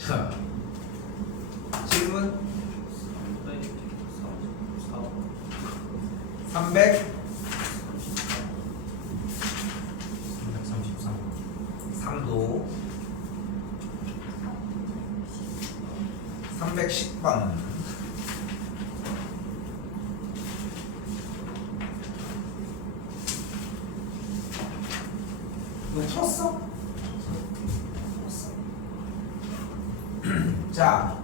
자, 질문 300 3도 310번 이거 풀었어? 자,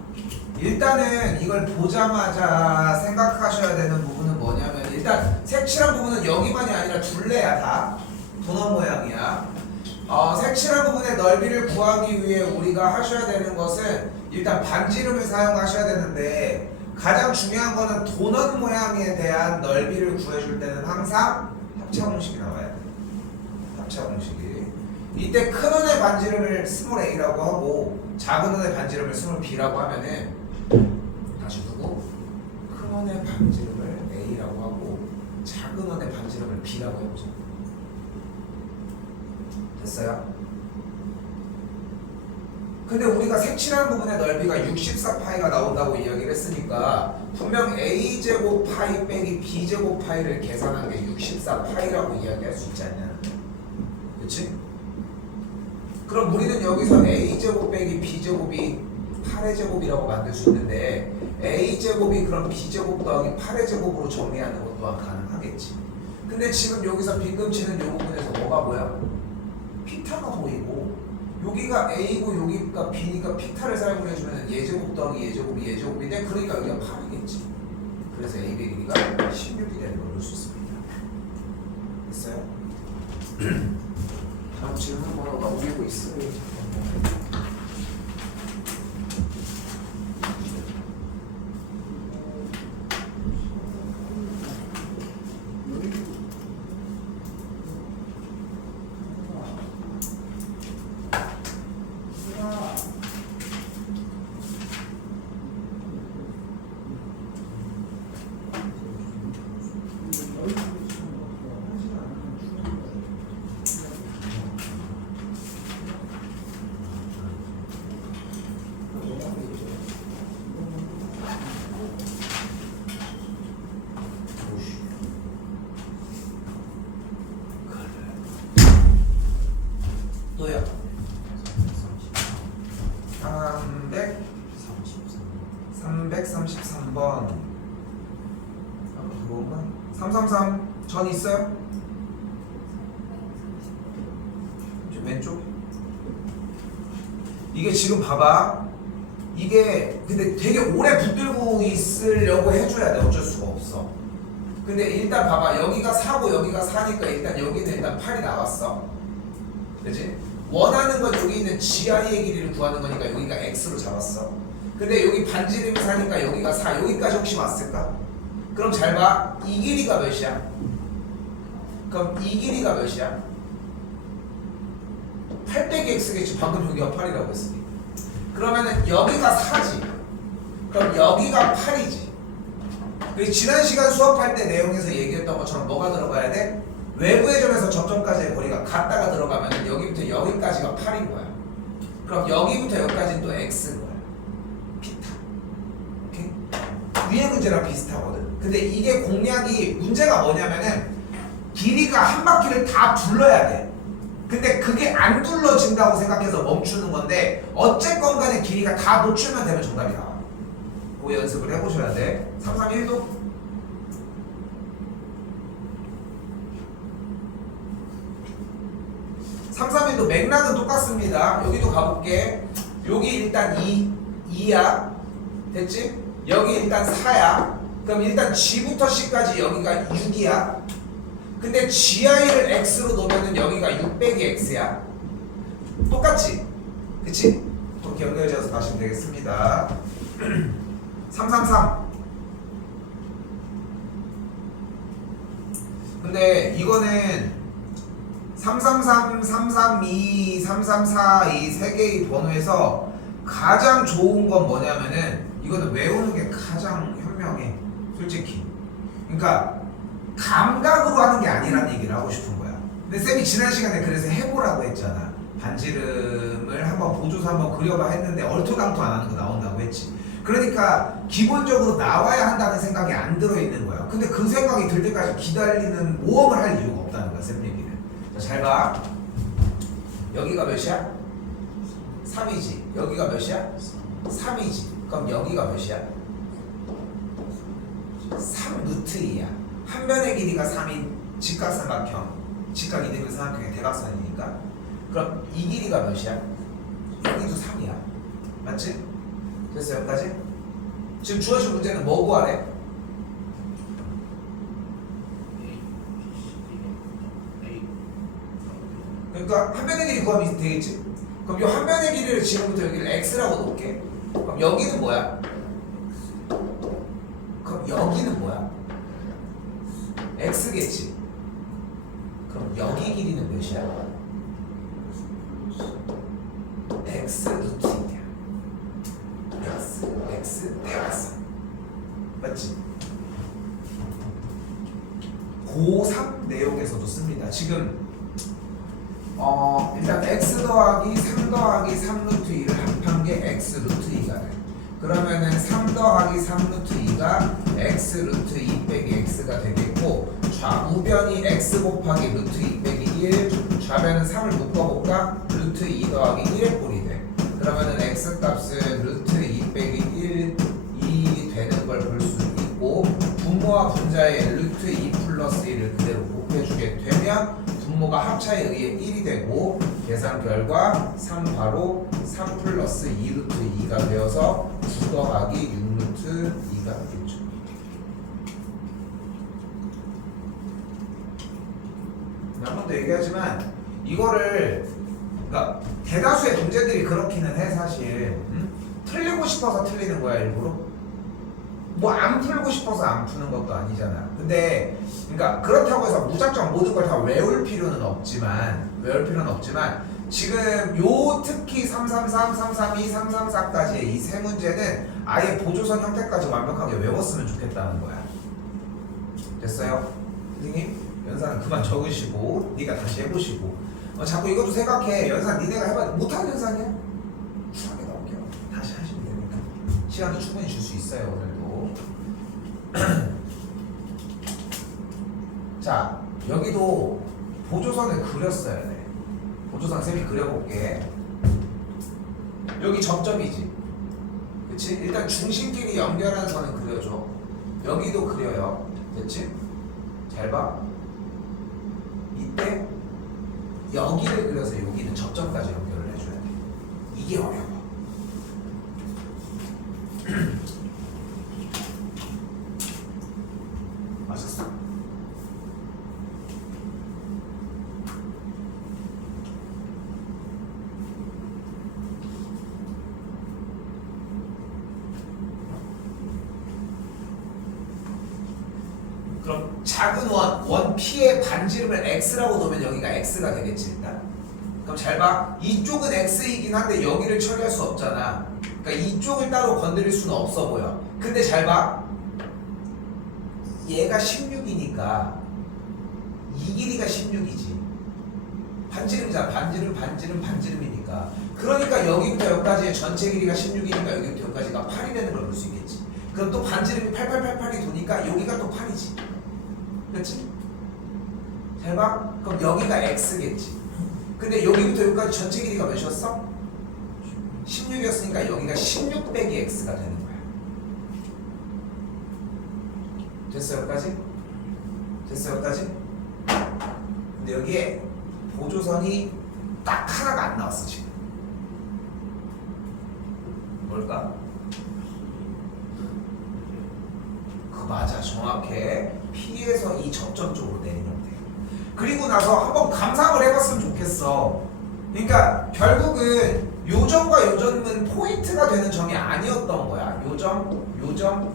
일단은 이걸 보자마자 생각하셔야 되는 부분은 뭐냐면 일단 색칠한 부분은 여기만이 아니라 둘레야 다 도넛 모양이야. 색칠한 부분의 넓이를 구하기 위해 우리가 하셔야 되는 것은 일단 반지름을 사용하셔야 되는데 가장 중요한 거는 도넛 모양에 대한 넓이를 구해줄 때는 항상 합차 공식이 나와야 돼. 합차 공식이. 이때 큰 원의 반지름을 스몰 a라고 하고 작은 원의 반지름을 스몰 b라고 하면은 다시 두고 큰 원의 반지름을 a라고 하고 작은 원의 반지름을 b라고 해보자. 됐어요? 근데 우리가 색칠한 부분의 넓이가 64파이가 나온다고 이야기를 했으니까 분명 a제곱 파이 빼기 b제곱 파이를 계산한 게 64파이라고 이야기할 수 있지 않냐? 그치? 그럼 우리는 여기서 a제곱 빼기 b제곱이 8의 제곱이라고 만들 수 있는데 a제곱이 그럼 b제곱 더하기 8의 제곱으로 정리하는 것 또한 가능하겠지. 근데 지금 여기서 빗금치는 이 부분에서 뭐가 뭐야? 피타가 보이고 여기가 a고 여기가 b니까 피타를 사용을 해주면 예제곱 더하기 예제곱이 예제곱인데 그러니까 여기가 8이겠지. 그래서 a 의 길이가 16이 되는 걸 넣을 수 있습니다. 됐어요? 다음 질문 번호가 오고 있어요. 또요. 333번. 그건가? 333 전 있어요? 좀 왼쪽. 이게 지금 봐봐. 이게 근데 되게 오래 붙들고 있으려고 해줘야 돼. 어쩔 수가 없어. 근데 일단 봐봐. 여기가 4고 여기가 4니까 일단 여기는 일단 8이 나왔어. 그치? 원하는 건 여기 있는 GI의 길이를 구하는 거니까 여기가 X로 잡았어. 근데 여기 반지름이 4니까 여기가 4. 여기까지 혹시 왔을까? 그럼 잘 봐. 이 길이가 몇이야? 그럼 이 길이가 몇이야? 8 빼기 X겠지. 방금 여기가 8이라고 했으니까. 그러면은 여기가 4지. 그럼 여기가 8이지. 그리고 지난 시간 수업할 때 내용에서 얘기했던 것처럼 뭐가 들어가야 돼? 외부의 점에서 접점까지의 거리가 같다가 들어가면 여기부터 여기까지가 8인 거야. 그럼 여기부터 여기까지는 또 X인 거야. 피타. 오케이? 위의 문제랑 비슷하거든. 근데 이게 공략이 문제가 뭐냐면은 길이가 한 바퀴를 다 둘러야 돼. 근데 그게 안 둘러진다고 생각해서 멈추는 건데 어쨌건 간에 길이가 다 노출만 되면 정답이 나와. 그거 연습을 해보셔야 돼. 331도 331도 맥락은 똑같습니다. 여기도 가볼게. 여기 일단 2야. 됐지? 여기 일단 4야. 그럼 일단 G부터 C까지 여기가 6이야. 근데 GI를 X로 놓으면 여기가 6 빼기 X야. 똑같지? 그치? 그렇게 연결지어서 가시면 되겠습니다. 333. 근데 이거는 333, 332, 334 이 세 개의 번호에서 가장 좋은 건 뭐냐면은 이거는 외우는 게 가장 현명해. 솔직히. 그러니까 감각으로 하는 게 아니라는 얘기를 하고 싶은 거야. 근데 쌤이 지난 시간에 그래서 해보라고 했잖아. 반지름을 한번 보조서 한번 그려봐 했는데 얼토당토 안 하는 거 나온다고 했지. 그러니까 기본적으로 나와야 한다는 생각이 안 들어있는 거야. 근데 그 생각이 들 때까지 기다리는 모험을 할 이유가 없다는 거야, 쌤 얘기는. 자, 잘 봐. 여기가 몇이야? 3이지. 여기가 몇이야? 3이지. 그럼 여기가 몇이야? 3 루트 2야. 한 면의 길이가 3인 직각삼각형. 직각 이등변 삼각형의 대각선이니까. 그럼 이 길이가 몇이야? 여기도 3이야. 맞지? 됐어, 여기까지? 지금 주어진 문제는 뭐 구하래? 그러니까 한 면의 길이 구하면 되겠지? 그럼 이 한 면의 길이를 지금부터 여기를 x라고 놓을게. 그럼 여기는 뭐야? 그럼 여기는 뭐야? x겠지? 그럼 여기 길이는 몇이야? x 루트 2야. x 대각선. 맞지? 고3 내용에서도 씁니다. 지금 일단 x 더하기 3 더하기 3 루트 2를 합한 게 x 루트 2가 돼. 그러면은 3 더하기 3 루트 2가 x 루트 2 빼기 x가 되겠고, 좌우변이 x 곱하기 루트 2 빼기 1, 좌변은 3을 묶어볼까? 루트 2 더하기 1의 꼴이 돼. 그러면은 x 값은 루트 2 빼기 1이 되는 걸 볼 수 있고, 분모와 분자의 루트 2 플러스 1을 그대로 곱해주게 되면 분모가 합차에 의해 1이 되고, 계산 결과 3 바로 3 플러스 2 루트 2가 되어서 9 더하기 6 루트 2가 되겠죠. 한 번 더 얘기하지만 이거를, 그러니까 대다수의 문제들이 그렇기는 해 사실. 틀리고 싶어서 틀리는 거야 일부러. 뭐 안 풀고 싶어서 안 푸는 것도 아니잖아. 근데 그러니까 그렇다고 해서 무작정 모든 걸 다 외울 필요는 없지만 지금 요 특히 333, 332, 334까지의 이 세 문제는 아예 보조선 형태까지 완벽하게 외웠으면 좋겠다는 거야. 됐어요? 선생님? 연산은 그만 적으시고 네가 다시 해보시고, 자꾸 이것도 생각해. 연산 니네가 해봐. 못하는 연산이야? 쿨하게 나올게요. 다시 하시면 되니까. 시간도 충분히 줄 수 있어요 오늘도. 자, 여기도 보조선을 그렸어야 돼. 보조선 쌤이 그려볼게. 여기 접점이지, 그치? 일단 중심끼리 연결한 선은 그려줘. 여기도 그려요. 됐지? 잘 봐. 이때 여기를 그려서 여기는 접점까지 연결을 해줘야 돼. 이게 어려워. 맞았어? 그럼 작은 원 P의 반지름을 x라고 놓으면 여기가 x가 되겠지 일단. 그럼 잘 봐. 이쪽은 x이긴 한데 여기를 처리할 수 없잖아. 그러니까 이쪽을 따로 건드릴 수는 없어 보여. 근데 잘 봐. 얘가 16이니까 이 길이가 16이지. 반지름이잖아. 반지름이니까. 그러니까 여기부터 여기까지의 전체 길이가 16이니까 여기부터 여기까지가 8이 되는 걸 볼 수 있겠지. 그럼 또 반지름이 8888이 도니까 여기가 또 8이지. 그렇지? 잘 봐. 그럼 여기가 x겠지. 근데 여기부터 여기까지 전체 길이가 몇이었어? 16이었으니까 여기가 16 빼기 x가 되는 거야. 됐어 여기까지? 됐어 여기까지? 근데 여기에 보조선이 딱 하나가 안 나왔어 지금. 뭘까? 그거 맞아, 정확해. P에서 이 접점 쪽으로 내리면 돼. 그리고 나서 한번 감상을 해봤으면 좋겠어. 그러니까 결국은 요점과 요점은 포인트가 되는 점이 아니었던 거야. 요점이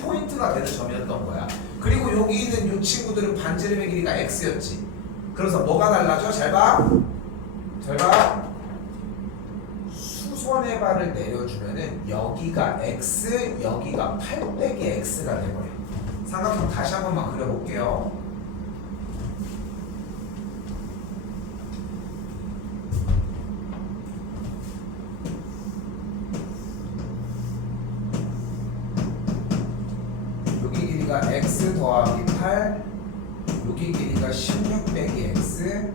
포인트가 되는 점이었던 거야. 그리고 여기 있는 요 친구들은 반지름의 길이가 x였지. 그래서 뭐가 달라져? 잘 봐. 수선의 발을 내려주면은 여기가 x, 여기가 8 빼기 x가 돼버려. 삼각형 다시 한 번만 그려볼게요. 길이가 x 더하기 8, 여기 길이가 16 빼기 x,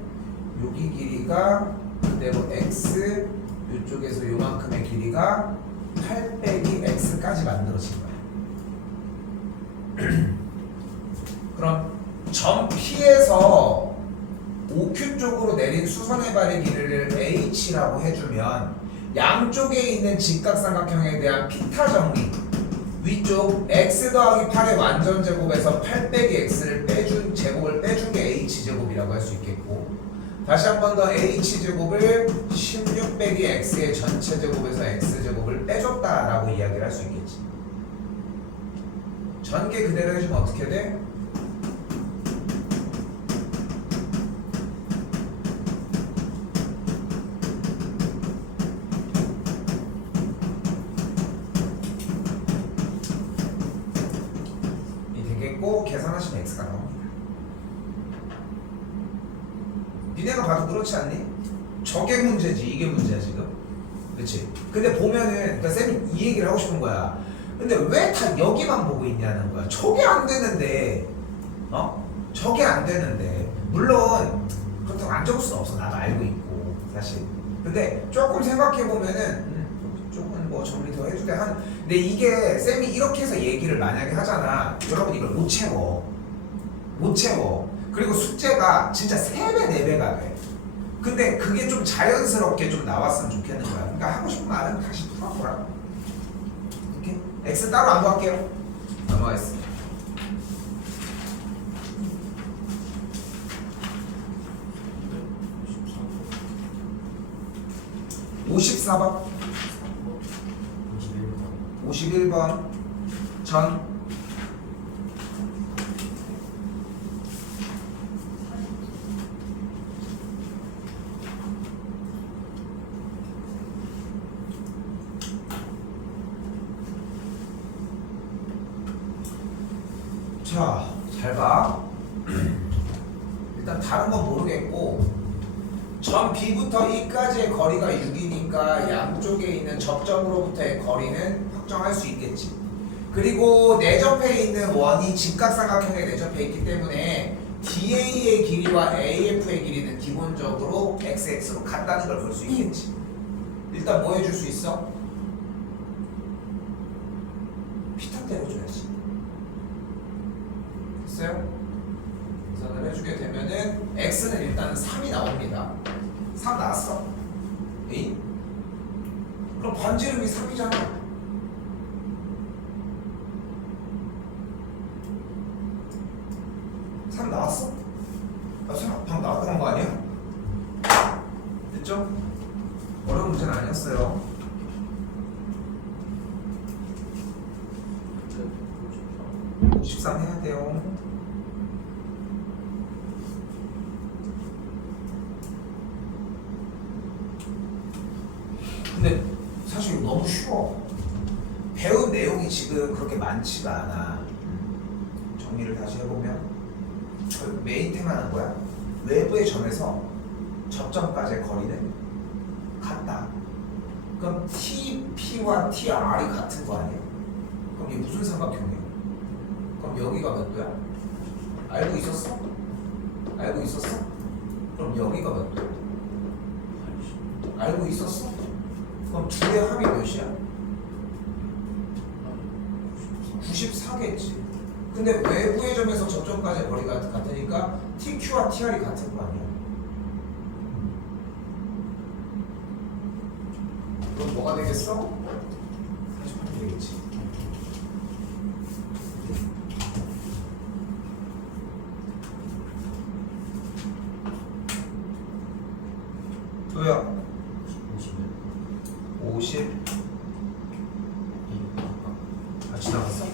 여기 길이가 그대로 x, 이쪽에서 요만큼의 길이가 8 빼기 x까지 만들어진 거야. 그럼 점 P에서 OQ 쪽으로 내린 수선의 발의 길이를 h라고 해주면 양쪽에 있는 직각삼각형에 대한 피타 정리, 위쪽 x 더하기 8의 완전 제곱에서 8 빼기 x를 빼준 제곱을 빼준 게 h제곱이라고 할 수 있겠고, 다시 한 번 더 h제곱을 16 빼기 x의 전체 제곱에서 x제곱을 빼줬다라고 이야기를 할 수 있겠지. 전개 그대로 해주면 어떻게 돼? 계산하시면 x가 나옵니다. 니네가 봐도 그렇지 않니? 저게 문제지, 이게 문제야 지금. 그렇지? 근데 보면은 그러니까 쌤이 이 얘기를 하고 싶은 거야. 근데 왜 다 여기만 보고 있냐는 거야. 저게 안 되는데, 저게 안 되는데. 물론 그렇다고 안 적을 수는 없어. 나도 알고 있고 사실. 근데 조금 생각해 보면은 조금 뭐 정리 더 해주대 한. 근데 이게 쌤이 이렇게 해서 얘기를 만약에 하잖아. 여러분 이걸 못 채워. 그리고 숙제가 진짜 3배, 4배가 돼. 근데 그게 좀 자연스럽게 좀 나왔으면 좋겠는 거야. 그러니까 하고 싶은 말은 다시 풀어보라. 이렇게 x 따로 안 구할게요. 넘어가겠습니다. (54번) 51번 전 자, 잘 봐. 일단 다른 건 모르겠고 점 B부터 E까지의 거리가 6이니까 양쪽에 있는 접점으로부터의 거리는 확정할 수 있겠지. 그리고 내접해 있는 원이 직각삼각형에 내접해 있기 때문에 DA의 길이와 AF의 길이는 기본적으로 XX로 같다는 걸 볼 수 있겠지. 일단 뭐 해줄 수 있어? 피타 때려줘야지. 됐어요? 계산을 해주게 되면은 X는 일단 3이 나옵니다. 3 나왔어? 에이? 그럼 반지름이 3이잖아. 3 나왔어? 아, 3 방금 나왔던 거 아니야? 됐죠? 어려운 문제는 아니었어요. 네, 53 해야 돼요. 근데 사실 이거 너무 쉬워. 배운 내용이 지금 그렇게 많지가 않아. 정리를 다시 해보면 메인 테마는 거야. 외부의 점에서 접점까지의 거리는 같다. 그럼 TP와 TR이 같은 거 아니야? 그럼 이게 무슨 삼각형이야? 그럼 여기가 몇 도야? 알고 있었어? 알고 있었어? 그럼 여기가 몇 도야? 알고 있었어? 그럼 둘의 합이 몇이야? 94겠지. 근데 외부의 점에서 접점까지의 거리가 같으니까 TQ와 TR이 같은 거 아니야? 그럼 뭐가 되겠어? 48 되겠지. 또요. 50 아, 지나갔어?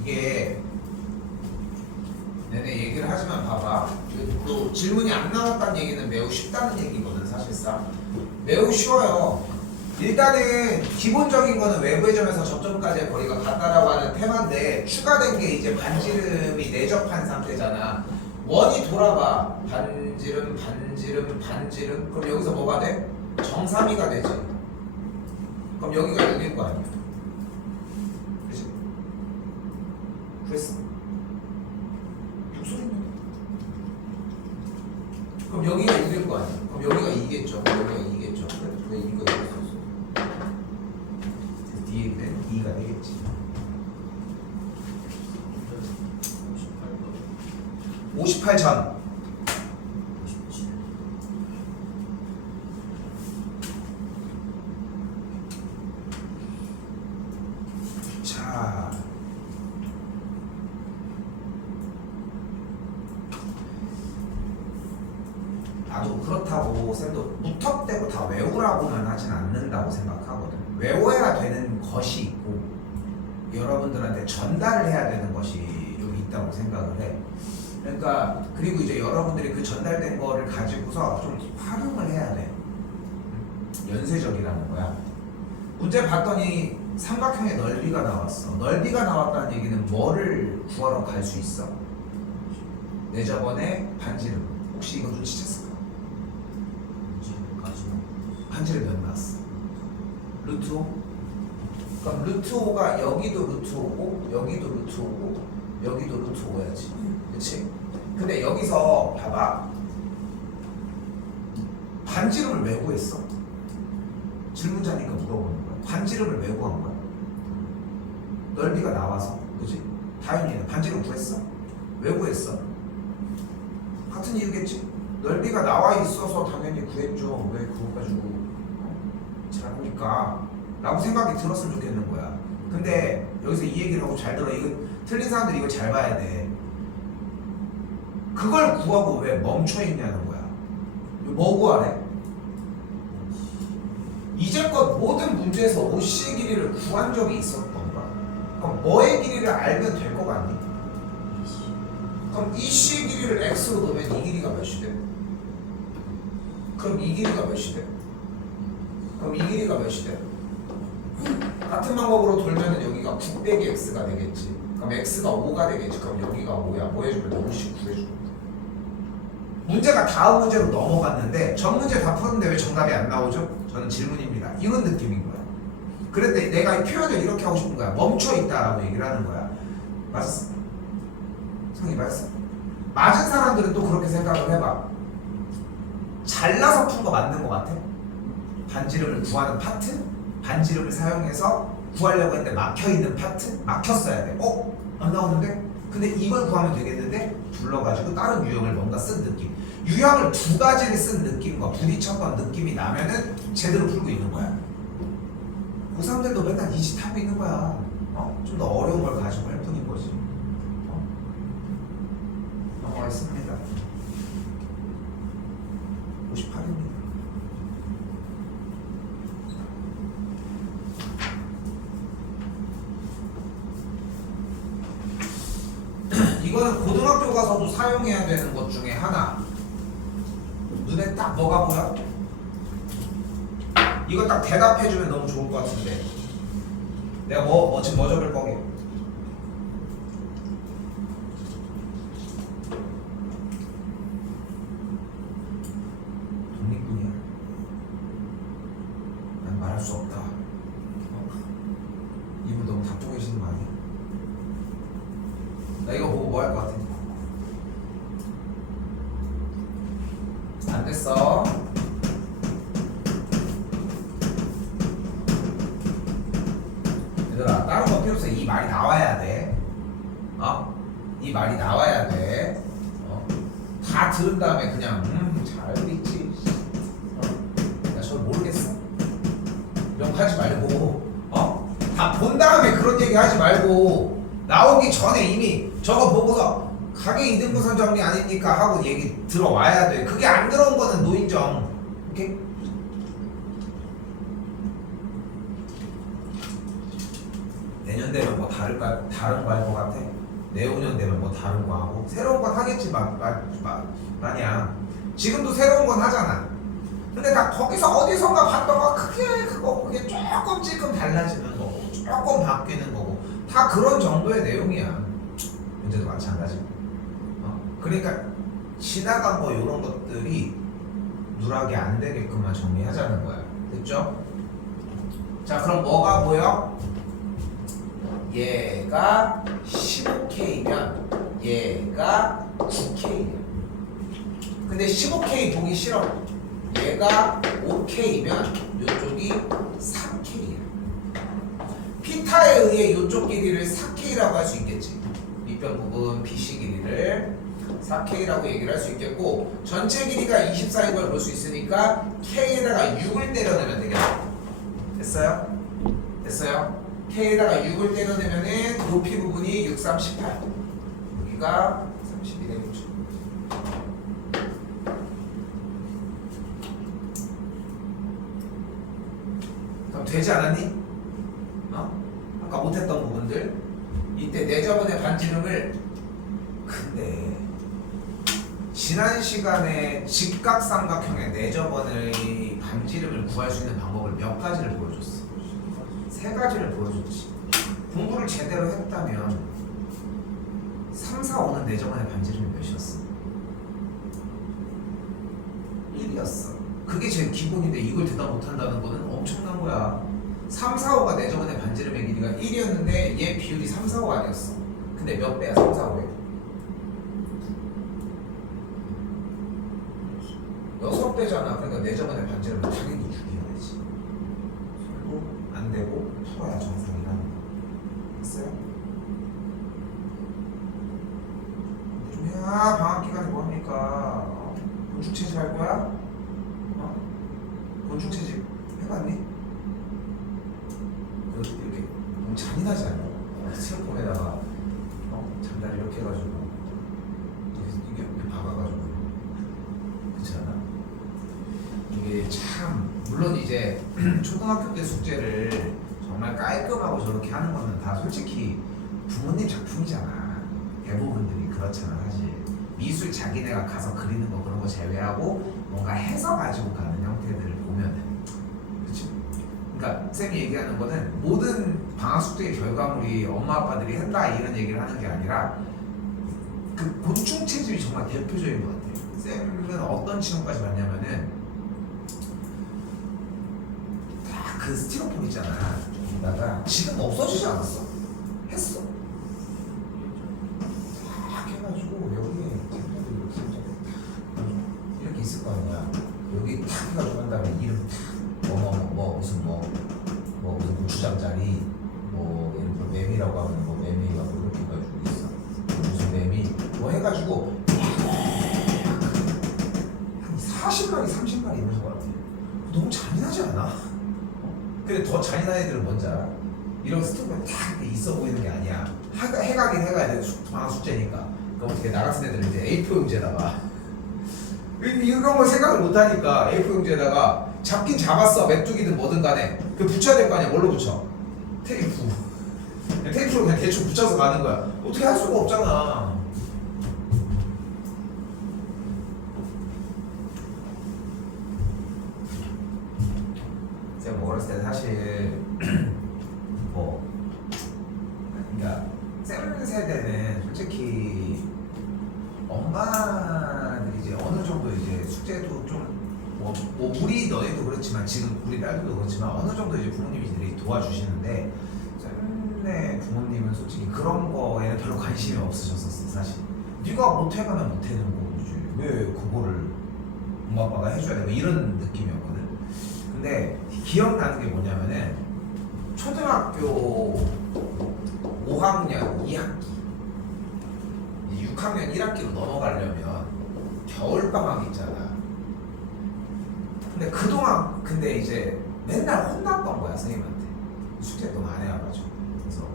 이게 내내 얘기를 하지만 봐봐. 또 질문이 안 나왔다는 얘기는 매우 쉽다는 얘기거든. 사실상 매우 쉬워요. 일단은 기본적인 거는 외부의 점에서 접점까지의 거리가 같다라고 하는 테마인데, 추가된 게 이제 반지름이 내접한 상태잖아. 원이 돌아봐. 반지름. 그럼 여기서 뭐가 돼? 정삼이가 되지. 그럼 여기가 6일 거 아니야. 그치? 그랬어. 목소리는 그럼 여기가 6일 거 아니야. 그럼 여기가 2겠죠. 여기가 2겠죠. 왜 이거 이럴 수 없어? 뒤에는 2가 되겠지. 58전. 자, 나도 그렇다고 쌤도 무턱대고 다 외우라고만 하진 않는다고 생각하거든. 외워야 되는 것이 있고 여러분들한테 전달을 해야 되는 것이 좀 있다고 생각을 해. 그러니까 그리고 이제 여러분들이 그 전달된 거를 가지고서 좀 활용을 해야 돼. 연쇄적이라는 거야. 문제 봤더니 삼각형의 넓이가 나왔어. 넓이가 나왔다는 얘기는 뭐를 구하러 갈 수 있어? 내 저번에 반지름. 혹시 이거 눈치챘을까? 반지름 몇 나왔어? 루트 5? 그럼 루트 5가 여기도 루트 5고 여기도 루트 5고 여기도 루트 5야지. 그치? 근데 여기서 봐봐. 반지름을 왜 구했어? 질문자니까 물어보는 거야. 반지름을 왜 구한 거야? 넓이가 나와서. 그치? 다행이네. 반지름 구했어? 왜 구했어? 같은 이유겠지? 넓이가 나와 있어서 당연히 구했죠. 왜 그거 가지고 잘합니까? 라고 생각이 들었으면 좋겠는 거야. 근데 여기서 이 얘기를 하고 잘 들어. 이거 틀린 사람들이 이거 잘 봐야 돼. 그걸 구하고 왜 멈춰 있냐는 거야. 뭐 구하래? 이제껏 모든 문제에서 OC의 길이를 구한 적이 있었던가? 그럼 뭐의 길이를 알면 될 것 같니? 그럼 EC의 길이를 X로 넣으면 이 길이가 몇이 돼? 그럼 이 길이가 몇이 돼? 그럼 이 길이가 몇이 돼? 같은 방법으로 돌면 여기가 9 빼기 X가 되겠지. 그럼 X가 5가 되겠지. 그럼 여기가 5야. 뭐 해주면 50 구해주면 문제가 다음 문제로 넘어갔는데 전 문제 다 풀었는데 왜 정답이 안 나오죠? 저는 질문입니다. 이런 느낌인 거야. 그런데 내가 이 표현을 이렇게 하고 싶은 거야. 멈춰 있다라고 얘기를 하는 거야. 맞았어? 성이 맞았어? 맞은 사람들은 또 그렇게 생각을 해봐. 잘라서 푼 거 맞는 거 같아? 반지름을 구하는 파트? 반지름을 사용해서 구하려고 했는데 막혀있는 파트? 막혔어야 돼. 안 나오는데? 근데 이걸 구하면 되겠는데? 불러가지고 다른 유형을 뭔가 쓴 느낌. 유형을 두 가지를 쓴 느낌과 부딪혔던 느낌이 나면은 제대로 풀고 있는 거야. 고3들도 맨날 이 짓 하고 있는 거야. 좀 더 어려운 걸 가지고 할 뿐인 거지. 넘어가겠습니다. 58입니다. 이거는 고등학교 가서도 사용해야 되는 것 중에 하나. 눈에 딱 뭐가 보여? 이거 딱 대답해주면 너무 좋을 것 같은데. 내가 지금 뭐 적을 거게? 독립군이야. 난 말할 수 없다. 이분 너무 답고 계시는 거 아니야? 나 이거 보고 뭐 할 것 같아? 안 됐어. 얘들아, 다른 거 필요 없어. 이 말이 나와야 돼. 이 말이 나와야 돼. 다 들은 다음에 그냥 잘 있지. 나 저걸 모르겠어. 이런 거 하지 말고, 다 본 다음에 그런 얘기 하지 말고 나오기 전에 이미 저거 보고서 가계 이등분선 정리 아닙니까 하고 얘기 들어와야 돼. 그게 안 들어온 거는 노인정. 오케이? 내년 되면 뭐 다른 거 할 것 같아? 내후년 되면 뭐 다른 거 하고 새로운 건 하겠지 마냥. 지금도 새로운 건 하잖아. 근데 다 거기서 어디선가 봤던 거 그게 조금 달라지는 거고 조금 바뀌는 거고 다 그런 정도의 내용이야. 문제도 마찬가지고. 그러니까 지나간 거 이런 것들이 누락이 안 되게끔만 정리하자는 거야. 됐죠? 자, 그럼 뭐가 보여? 얘가 15K면 얘가 9K야. 근데 15K 보기 싫어. 얘가 5K면 이쪽이 3K야. 피타에 의해 이쪽 길이를 4K라고 할 수 있겠지. 밑변 부분 BC 길이를 4K라고 얘기를 할 수 있겠고, 전체 길이가 24인 걸 볼 수 있으니까 K에다가 6을 때려내면 되겠다. 됐어요? 됐어요? K에다가 6을 때려내면은 높이 부분이 6, 3, 18. 여기가 32 되겠죠. 그럼 되지 않았니? 아까 못했던 부분들. 이때 내저번의 반지름을, 근데 지난 시간에 직각삼각형의 내저번의 반지름을 구할 수 있는 방법을 몇 가지를 보여줬어. 3가지를 보여줬지. 공부를 제대로 했다면 3, 4, 5는 내저번의 반지름이 몇이었어? 1이었어. 그게 제일 기본인데 이걸 대답 못한다는 거는 엄청난 거야. 3, 4, 5가 내저번의 반지름의 길이가 1이었는데 얘 비율이 3, 4, 5 아니었어. 근데 몇 배야 3, 4, 5에? 6배잖아. 그러니까 내저번의 반지름은 당연히 6이어야지. 그리고 안 되고 풀어야 정상이라는 거. 됐어요? 좀 해야 방학 기간에 뭐 합니까? 곤충 채집 할 거야? 곤충 채집 해봤니? 이렇게 너무 잔인하지 않아? 스티로폼에다가 장다리 이렇게 해가지고 이게 박아가지고 그렇지 않아? 이게 참 물론 이제 초등학교 때 숙제를 정말 깔끔하고 저렇게 하는 거는 다 솔직히 부모님 작품이잖아. 대부분들이 그렇잖아. 사실 미술 자기네가 가서 그리는 거 그런 거 제외하고 뭔가 해서 가지고 가는 형태들을 보면은, 그렇지? 그러니까 쌤이 얘기하는 거는 모든 방학 숙제의 결과물이 엄마 아빠들이 했다 이런 얘기를 하는 게 아니라 그 곤충 채집이 정말 대표적인 것 같아요. 쌤은 어떤 친구까지 봤냐면은 다 그 스티로폼 있잖아. 여기다가 지금 없어지지 않았어. 했어. 딱 해가지고 여기에 이렇게 있을 거 아니야. 여기 탁 해가지고 한 다음에 이름 탁 무슨 고추장짜리 예를 들어 매미라고 하면 매미가 이렇게 해가지고 있어. 무슨 매미 해가지고 한 40마리 30마리 있는 것 같아. 너무 잔인하지 않아? 근데 더 잔인한 애들은 뭔지 알아? 이런 스토브가 딱 있어 보이는 게 아니야. 해가긴 해가야 돼. 방학 숙제니까. 그럼 어떻게 나 같은 애들은 이제 A4 용지에다가 이런 걸 생각을 못 하니까 A4 용지에다가 잡긴 잡았어. 메뚜기든 뭐든 간에 그 붙여야 될 거 아니야. 뭘로 붙여? 테이프. 테이프로 그냥 대충 붙여서 가는 거야. 어떻게 할 수가 없잖아. 제가 어렸을 때 사실 그러니까 쌤 세대는 솔직히 엄마들이 이제 어느 정도 이제 숙제도 좀 우리 너희도 그렇지만 지금 우리 딸도 그렇지만 어느 정도 이제 부모님들이 도와주시는데 쌤네 부모님은 솔직히 그런 거에는 별로 관심이 없으셨었어. 사실 네가 못해가면 못해는 거지 왜 그거를 엄마 아빠가 해줘야 돼 뭐 이런 느낌이었거든. 근데 기억나는 게 뭐냐면은 초등학교 5학년 2학기 6학년 1학기로 넘어가려면 겨울방학 있잖아. 근데 그동안 이제 맨날 혼났던 거야 선생님한테. 숙제 너무 안 해와가지고. 그래서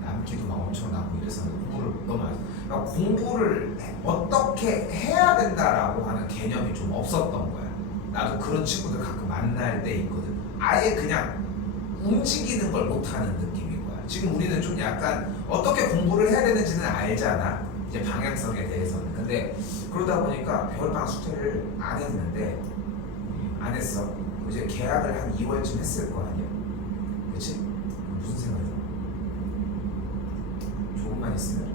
남기도 막 엄청 나고 이래서 공부를 너무 안 했어. 그러니까 공부를 어떻게 해야 된다라고 하는 개념이 좀 없었던 거야. 나도 그런 친구들 가끔 만날 때 있거든. 아예 그냥 움직이는 걸 못하는 느낌인 거야. 지금 우리는 좀 약간 어떻게 공부를 해야 되는지는 알잖아. 이제 방향성에 대해서는. 근데 그러다 보니까 겨울방학 숙제를 안 했는데 안 했어. 이제 계약을 한 2월쯤 했을 거 아니야. 그치? 무슨 생각이 들어? 조금만 있으면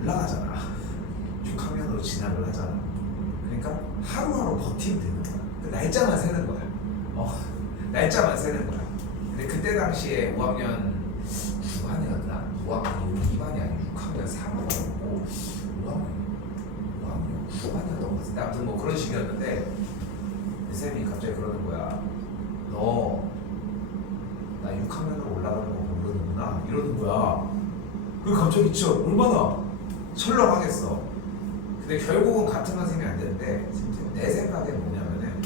올라가잖아. 6학년으로 진학을 하잖아. 그러니까 하루하루 버티면 되는 거야. 그 날짜만 세는 거야. 날짜만 세는 거야. 근데 그때 당시에 5학년 9반이었나? 5학년 2반이 아니고 6학년 4반이었고 5학년 9반이었던 것 같은데 아무튼 뭐 그런 식이었는데 쌤이 갑자기 그러는 거야. 너 나 6학년으로 올라가는 거 모르는구나 이러는 거야. 그 갑자기 진짜 얼마나 철렁하겠어. 근데 결국은 같은 선생님이 안 되는데 내 생각에는 뭐냐면은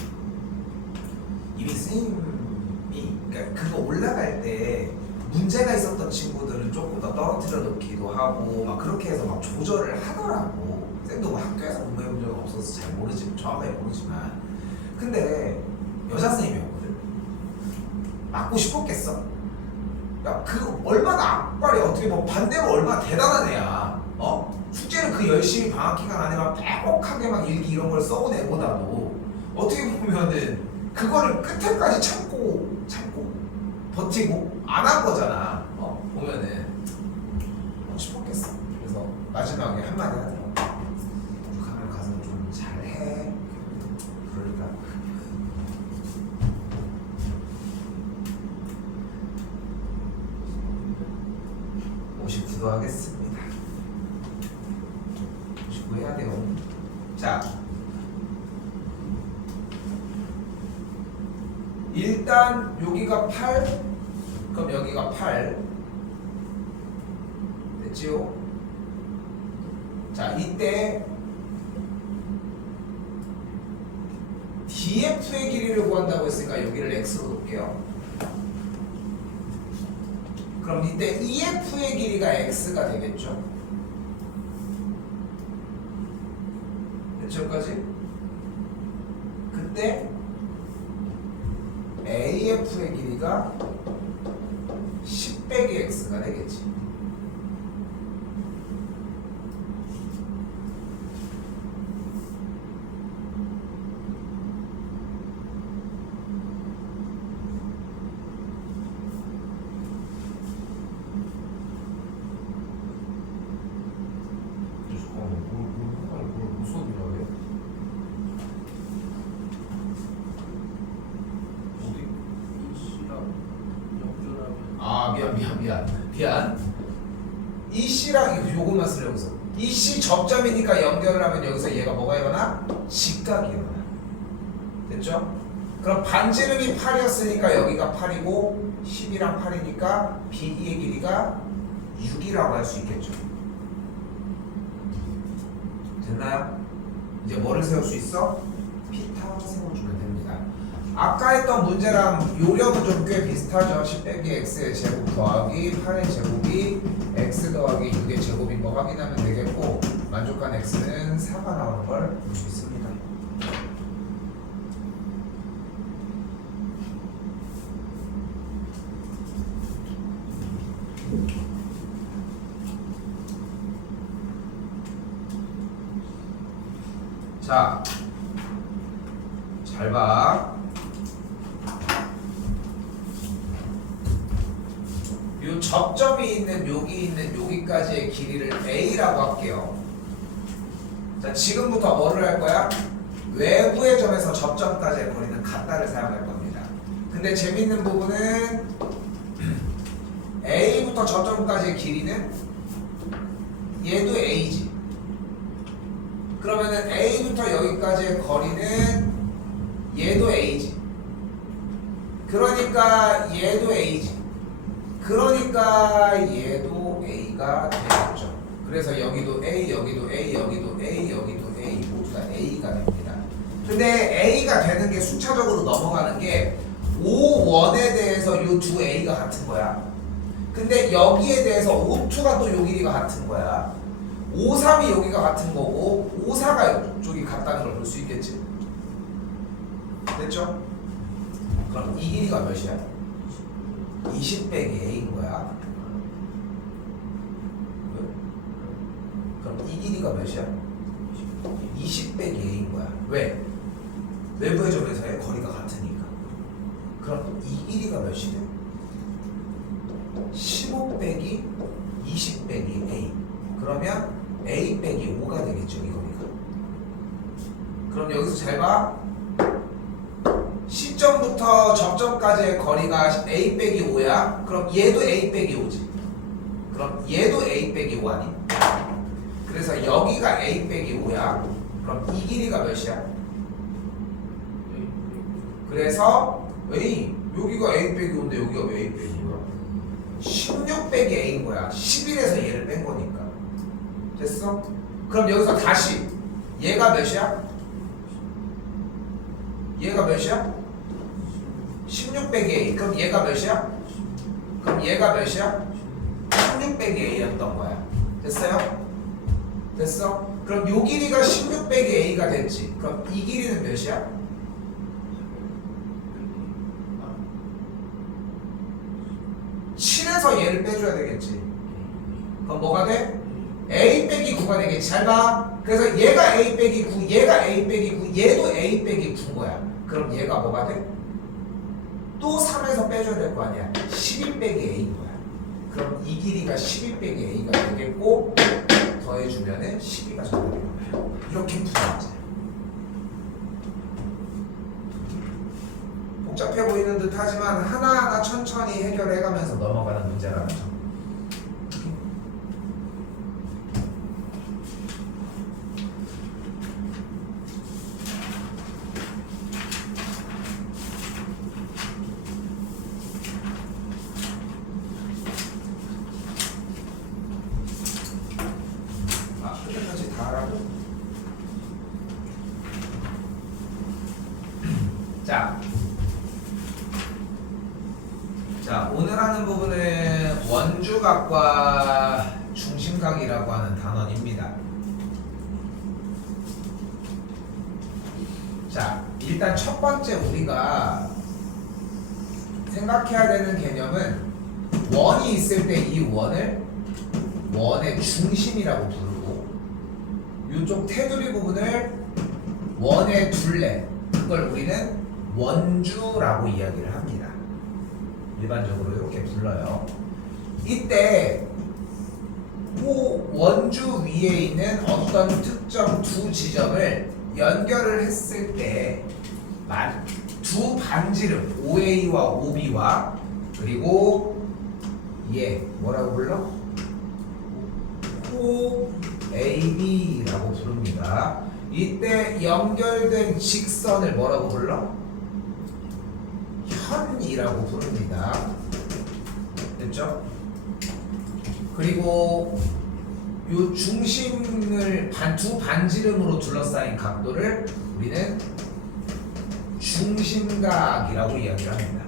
이미 선생님이 그러니까 그거 올라갈 때 문제가 있었던 친구들은 조금 더 떨어뜨려 놓기도 하고 막 그렇게 해서 막 조절을 하더라고. 쌤도 뭐 학교에서 공부해 본 적은 없어서 잘 모르지 정확하게 모르지만 근데 여자 선생님이었거든. 맞고 싶었겠어? 야, 그 얼마나 악발이 어떻게 뭐 반대로 얼마나 대단한 애야. 숙제는 그 열심히 방학 기간 안에 막 빼곡하게 막 일기 이런 걸 써온 애보다도 어떻게 보면은 그거를 끝에까지 참고 버티고 안 한 거잖아. 보면은 싶었겠어. 그래서 마지막에 한마디 하더라고. 6학년 가서 좀 잘해. 그러니까 기도하겠습니다. 59 해야 돼요. 자, 일단 여기가 8, 그럼 여기가 8 됐지요? 자, 이때 DF의 길이를 구한다고 했으니까 여기를 X로 놓을게요. 그럼 이때 EF의 길이가 X가 되겠죠? 됐죠까지? 그때 AF의 길이가 10 빼기 X가 되겠지. 미안. 이 C랑 요것만 쓰려고 여기서 이 C 접점이니까 연결을 하면 여기서 얘가 뭐가 일어나? 직각이 일어나. 됐죠? 그럼 반지름이 8이었으니까 여기가 8이고 10이랑 8이니까 BE의 길이가 6이라고 할 수 있겠죠. 됐나요? 이제 뭐를 세울 수 있어? 피타 세워주면 됩니다. 아까 했던 문제랑 요령은 좀 꽤 비슷하죠. 10 빼기 x의 제곱 더하기 8의 제곱이 x 더하기 6의 제곱인 거 확인하면 되겠고 만족한 x는 4가 나오는 걸 볼 수 있습니다. 자, 잘 봐. 요 접점이 있는 여기까지의 길이를 A라고 할게요. 자, 지금부터 뭐를 할 거야? 외부의 점에서 접점까지의 거리는 같다를 사용할 겁니다. 근데 재밌는 부분은 A부터 접점까지의 길이는 얘도 A지. 그러면은 A부터 여기까지의 거리는 얘도 A지. 그러니까 얘도 A지. 그러니까 얘도 A가 되겠죠. 그래서 여기도 A, 여기도 A, 여기도 A, 여기도 A 모두 다 A가 됩니다. 근데 A가 되는 게 순차적으로 넘어가는 게 5원에 대해서 이 두 A가 같은 거야. 근데 여기에 대해서 5,2가 또 요 길이가 같은 거야. 5,3이 여기가 같은 거고 5,4가 이쪽이 같다는 걸 볼 수 있겠지. 됐죠? 그럼 이 길이가 몇이야? 20 빼기 A인 거야. 그럼 이 길이가 몇이야? 20 빼기 A인 거야. 왜? 외부의 점에서의 거리가 같으니까. 그럼 이 길이가 몇이래? 15 빼기 20 빼기 A. 그러면 A 빼기 5가 되겠죠, 이 거리가. 그럼 여기서 잘 봐. 시점부터 접점까지의 거리가 A 빼기 5야. 그럼 얘도 A 빼기 5지. 그럼 얘도 A 빼기 5 아니? 그래서 여기가 A 빼기 5야. 그럼 이 길이가 몇이야? 그래서 A, 여기가 A 빼기 5인데 여기가 왜 A 빼기 5야? 16 빼기 A인 거야. 11에서 얘를 뺀 거니까. 됐어? 그럼 여기서 다시 얘가 몇이야? 얘가 몇이야? 16 빼기 A. 그럼 얘가 몇이야? 그럼 얘가 몇이야? 16 빼기 A였던 거야. 됐어요? 됐어? 그럼 요 길이가 16 빼기 A가 됐지. 그럼 이 길이는 몇이야? 7에서 얘를 빼줘야 되겠지. 그럼 뭐가 돼? A 빼기 9가 되겠지. 잘 봐. 그래서 얘가 A 빼기 9, 얘가 A 빼기 9, 얘도 A 빼기 9인 거야. 그럼 얘가 뭐가 돼? 또 3에서 빼줘야 될 거 아니야. 12 빼기 A인 거야. 그럼 이 길이가 12 빼기 A가 되겠고 더해주면은 12가 정답이 나와요. 이렇게 푸는 거지. 복잡해 보이는 듯 하지만 하나하나 천천히 해결해가면서 넘어가는 문제라는 점. 끝까지 다 하라고? 자, 오늘 하는 부분은 원주각과 중심각이라고 하는 단원입니다. 자, 일단 첫 번째 우리가 생각해야 되는 개념은 원이 있을 때 이 원을 원의 중심이라고 부르고 이쪽 테두리 부분을 원의 둘레, 그걸 우리는 원주라고 이야기를 합니다. 일반적으로 이렇게 불러요. 이때 원주 위에 있는 어떤 특정 두 지점을 연결을 했을 때 두 반지름 OA와 OB와 그리고 얘 뭐라고 불러? OAB라고 부릅니다. 이때 연결된 직선을 뭐라고 불러? 현이라고 부릅니다. 됐죠? 그리고 요 중심을 두 반지름으로 둘러싸인 각도를 우리는 중심각이라고 이야기를 합니다.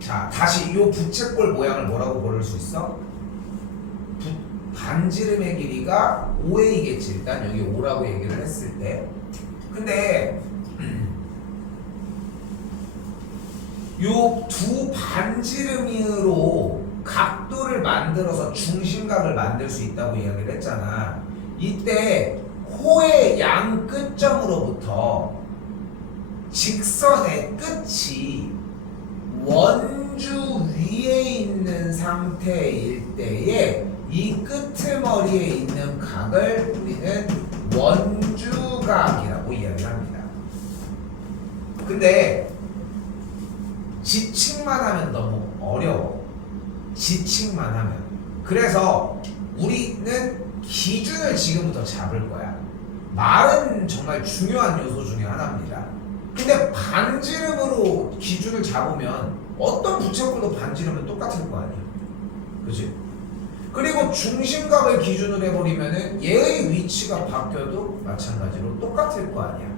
자, 다시 요 부채꼴 모양을 뭐라고 부를 수 있어? 반지름의 길이가 5a겠지. 일단 여기 5라고 얘기를 했을 때. 근데 요 두 반지름으로 각도를 만들어서 중심각을 만들 수 있다고 이야기를 했잖아. 이때 호의 양 끝점으로부터 직선의 끝이 원주 위에 있는 상태일 때에 이 끄트머리에 있는 각을 우리는 원주각이라고 이야기를 합니다. 근데 지칭만 하면 너무 어려워. 지칭만 하면. 그래서 우리는 기준을 지금부터 잡을 거야. 말은 정말 중요한 요소 중에 하나입니다. 근데 반지름으로 기준을 잡으면 어떤 부채꼴도 반지름은 똑같을 거 아니야. 그치? 그리고 중심각을 기준으로 해버리면은 얘의 위치가 바뀌어도 마찬가지로 똑같을 거 아니야.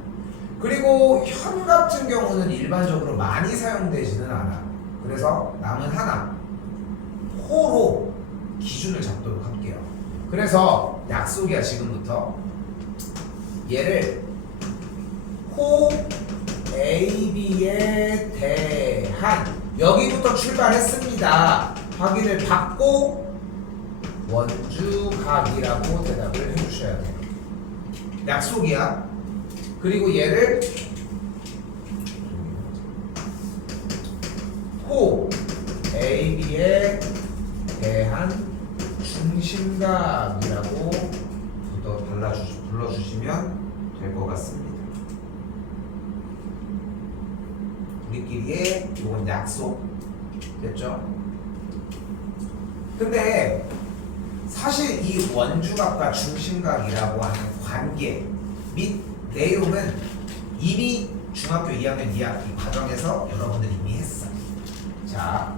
그리고 현 같은 경우는 일반적으로 많이 사용되지는 않아. 그래서 남은 하나, 호로 기준을 잡도록 할게요. 그래서 약속이야. 지금부터 얘를 호 AB에 대한 여기부터 출발했습니다 확인을 받고 원주각이라고 대답을 해주셔야 돼요. 약속이야. 그리고 얘를 호 AB에 대한 중심각이라고 더 불러주시면 될 것 같습니다. 우리끼리의 이건 약속 됐죠? 근데 사실 이 원주각과 중심각이라고 하는 관계 및 내용은 이미 중학교 2학년 2학기 과정에서 여러분들이 이미 했어. 자,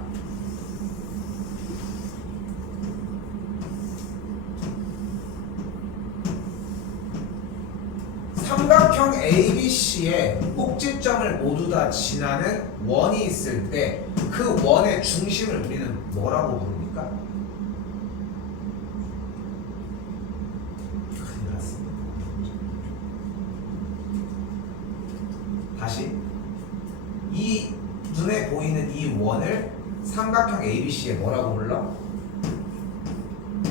삼각형 ABC의 꼭지점을 모두 다 지나는 원이 있을 때 그 원의 중심을 우리는 뭐라고 부릅니까? 큰일 났습니다. 다시 이 눈에 보이는 이 원을 삼각형 ABC에 뭐라고 불러?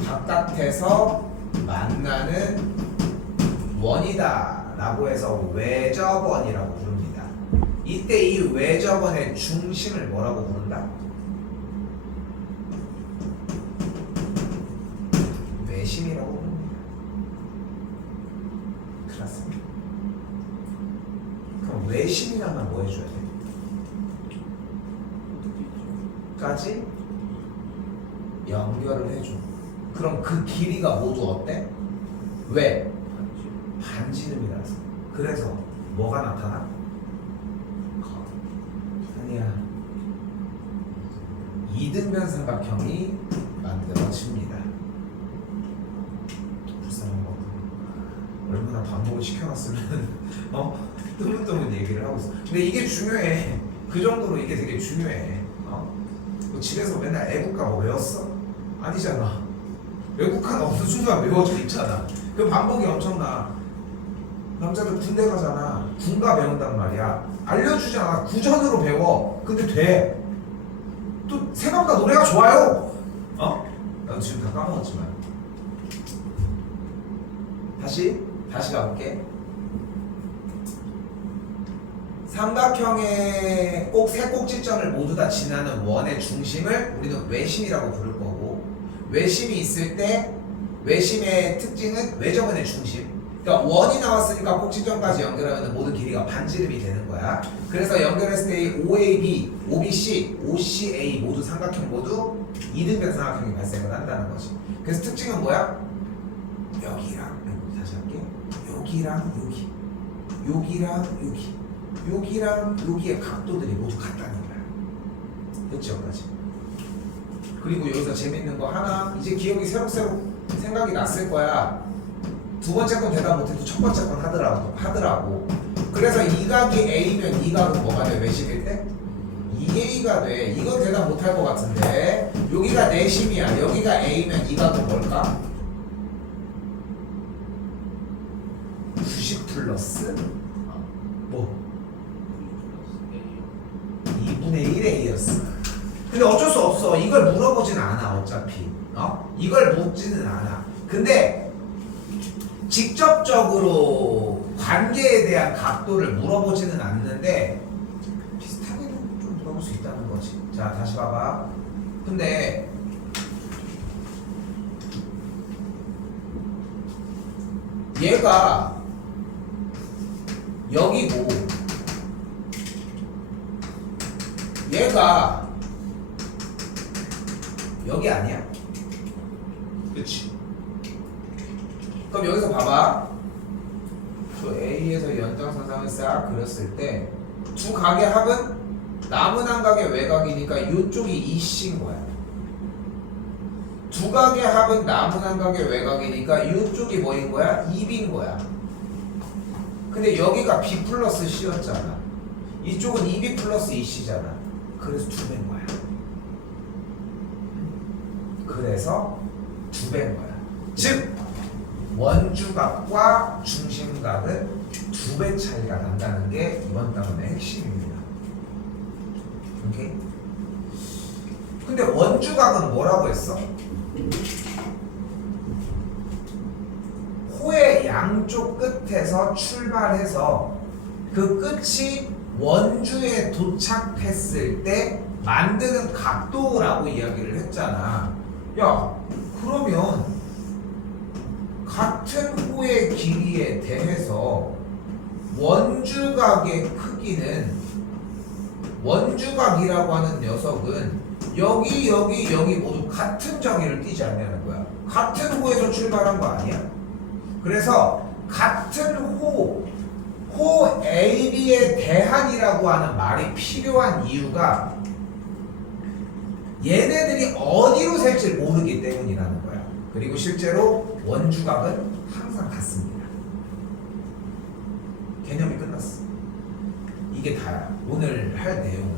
바깥에서 만나는 원이다 라고 해서 외접원이라고 부릅니다. 이때 이 외접원의 중심을 뭐라고 부른다? 외심이라고 부릅니다. 그렇습니다. 그럼 외심이라면 뭐 해줘야 돼? 까지 연결을 해줘. 그럼 그 길이가 모두 어때? 왜? 반지름이라서. 그래서 뭐가 나타나? 아니야. 이등변 삼각형이 만들어집니다. 불쌍한 거. 얼마나 반복을 시켜놨으면 뜨문뜨문 얘기를 하고 있어. 근데 이게 중요해. 그 정도로 이게 되게 중요해. 너 집에서 맨날 애국가 뭐 외웠어? 아니잖아. 외국가는 어느 순간 외워져 있잖아. 그 반복이 엄청나. 남자들 군대 가잖아. 군가 배운단 말이야. 알려주지 않아. 구전으로 배워. 근데 돼. 또 생각보다 노래가 좋아요. 나도 지금 다 까먹었지만. 다시 가볼게. 삼각형의 꼭 세 꼭지점을 모두 다 지나는 원의 중심을 우리는 외심이라고 부를 거고, 외심이 있을 때 외심의 특징은 외접원의 중심. 그러니까 원이 나왔으니까 꼭지점까지 연결하면 모든 길이가 반지름이 되는 거야. 그래서 연결했을 때 이 OAB, OBC, OCA 모두 삼각형 모두 이등변 삼각형이 발생을 한다는 거지. 그래서 특징은 뭐야? 여기랑 다시 할게. 여기랑 여기, 여기랑 여기, 여기랑 여기의 각도들이 모두 같다는 거야. 됐지 여기까지? 그리고 여기서 재밌는 거 하나, 이제 기억이 새록새록 생각이 났을 거야. 두 번째 건 대답 못해도 첫 번째 건 하더라고. 그래서 이 각이 A면 이 각은 뭐가 돼? 외심일 때? 2A가 돼. 이건 대답 못할 것 같은데. 여기가 내심이야. 여기가 A면 이 각은 뭘까? 90 플러스? 뭐? 2분의 1의 A였어. 근데 어쩔 수 없어. 이걸 물어보진 않아 어차피. 이걸 묻지는 않아. 근데 직접적으로 관계에 대한 각도를 물어보지는 않는데 비슷하게는 좀 물어볼 수 있다는 거지. 자, 다시 봐봐. 근데 얘가 여기고 얘가 여기 아니야? 그치? 그럼 여기서 봐봐. 저 A에서 연장선상을 싹 그렸을 때 두 각의 합은 남은 한 각의 외곽이니까 이쪽이 EC인 거야. 두 각의 합은 남은 한 각의 외곽이니까 이쪽이 뭐인 거야? 2B인 거야. 근데 여기가 B 플러스 C였잖아. 이쪽은 2B 플러스 2C잖아. 그래서 2배인 거야. 그래서 2배인 거야. 즉 원주각과 중심각은 2배 차이가 난다는 게 이번 단원의 핵심입니다. 오케이? 근데 원주각은 뭐라고 했어? 호의 양쪽 끝에서 출발해서 그 끝이 원주에 도착했을 때 만드는 각도라고 이야기를 했잖아. 야, 그러면 같은 길이에 대해서 원주각의 크기는 원주각이라고 하는 녀석은 여기 모두 같은 정의를 띠지 않냐는 거야. 같은 호에서 출발한 거 아니야? 그래서 같은 호 AB에 대한이라고 하는 말이 필요한 이유가 얘네들이 어디로 셀지 모르기 때문이라는 거야. 그리고 실제로 원주각은 항상 같습니다. 개념이 끝났어. 이게 다야. 오늘 할 내용은.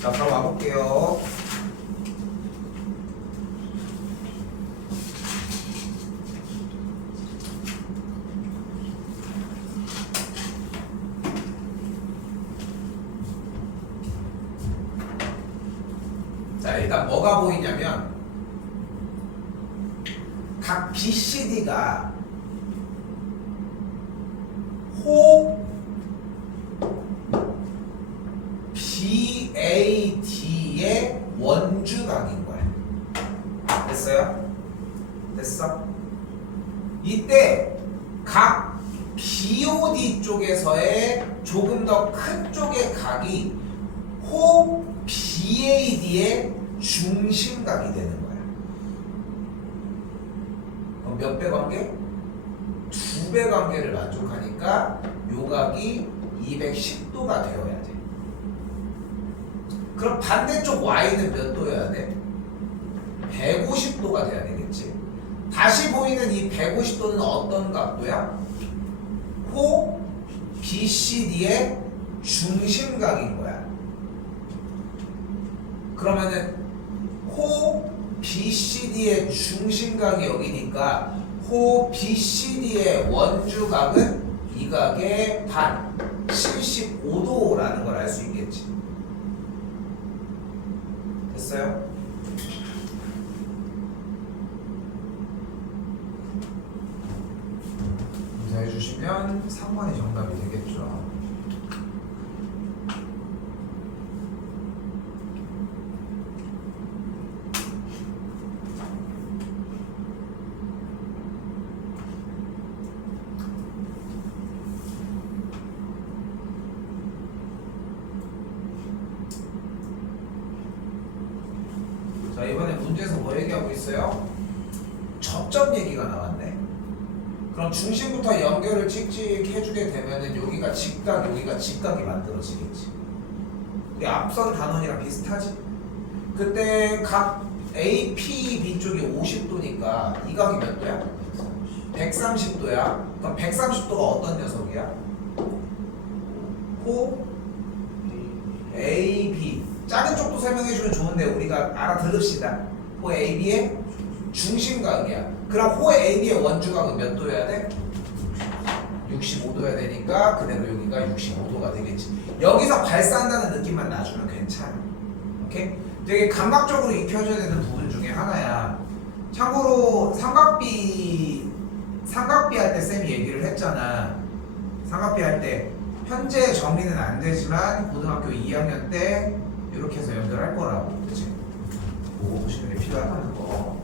자, 바로 와볼게요. 자, 일단 뭐가 보이냐면 각 BCD가 호 BAD의 원주각인 거야. 됐어요? 됐어? 이때 각 BOD 쪽에서의 조금 더 큰 쪽의 각이 호 BAD의 중심각이 되는 거야. 그럼 몇 배 관계? 2배 관계를 만족하니까 요 각이 210도가 되어야 돼. 그럼 반대쪽 Y는 몇 도여야 돼? 150도가 돼야 되겠지. 다시 보이는 이 150도는 어떤 각도야? 호 BCD의 중심각인 거야. 그러면은 호 BCD의 중심각이 여기니까 호 BCD의 원주각은 이 각의 반 75도라는 걸 알 수 있겠지. 됐어요? 검사해 주시면 3번이 정답이 되겠죠. 자, 이번에 문제에서 뭐 얘기하고 있어요? 접점 얘기가 나왔네. 그럼 중심부터 연결을 찍찍해주게 되면은 여기가 직각, 여기가 직각이 만들어지겠지. 우리 앞선 단원이랑 비슷하지? 그때 각 APB 쪽이 50도니까 이 각이 몇 도야? 130도야. 그럼 130도가 어떤 녀석이야? 호 AB. 작은 쪽도 설명해주면 좋은데 우리가 알아들읍시다. 호 AB의 중심각이야. 그럼 호 AB의 원주각은 몇 도여야 돼? 65도여야 되니까 그대로 여기가 65도가 되겠지. 여기서 발산한다는 느낌만 놔주면 괜찮아. 오케이? 되게 감각적으로 익혀줘야 되는 부분 중에 하나야. 참고로 삼각비 할 때 쌤이 얘기를 했잖아. 삼각비 할 때 현재 정리는 안 되지만 고등학교 2학년 때 이렇게 해서 연결할 거라고. 그치? 그거 보시는 게 필요하다는 거.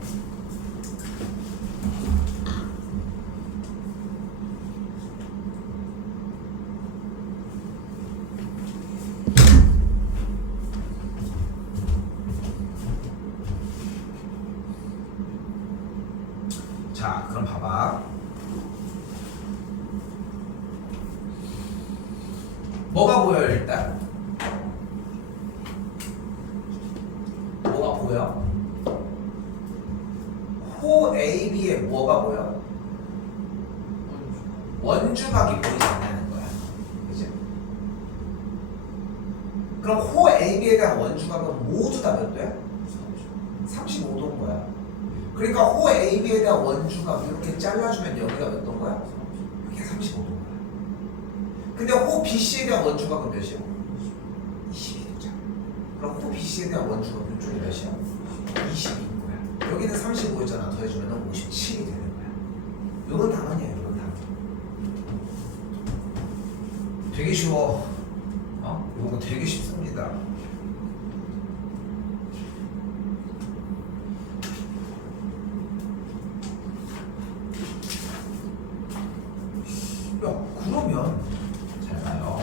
자, 그럼 봐봐. 뭐가 보여요, 일단? 뭐가 보여? 호 AB에 뭐가 보여? 원주각이 보이지 않는 거야. 그치? 그럼 호 AB에 대한 원주각은 모두 다 몇 도야? 35도인 거야. 그러니까 호 AB에 대한 원주각 이렇게 잘라주면 여기가 몇 도인 거야? 여기가 35도인 거야. 근데 호 BC에 대한 원주각은 몇이야? 22도잖아. 그럼 호 BC에 대한 원주각 이쪽이 몇이야? 22인 거야. 여기는 35였잖아. 더해주면 57이 되는 거야. 요런 단원이야, 요런 단원. 되게 쉬워. 이거 되게 쉽습니다. 야, 그러면 잘 봐요.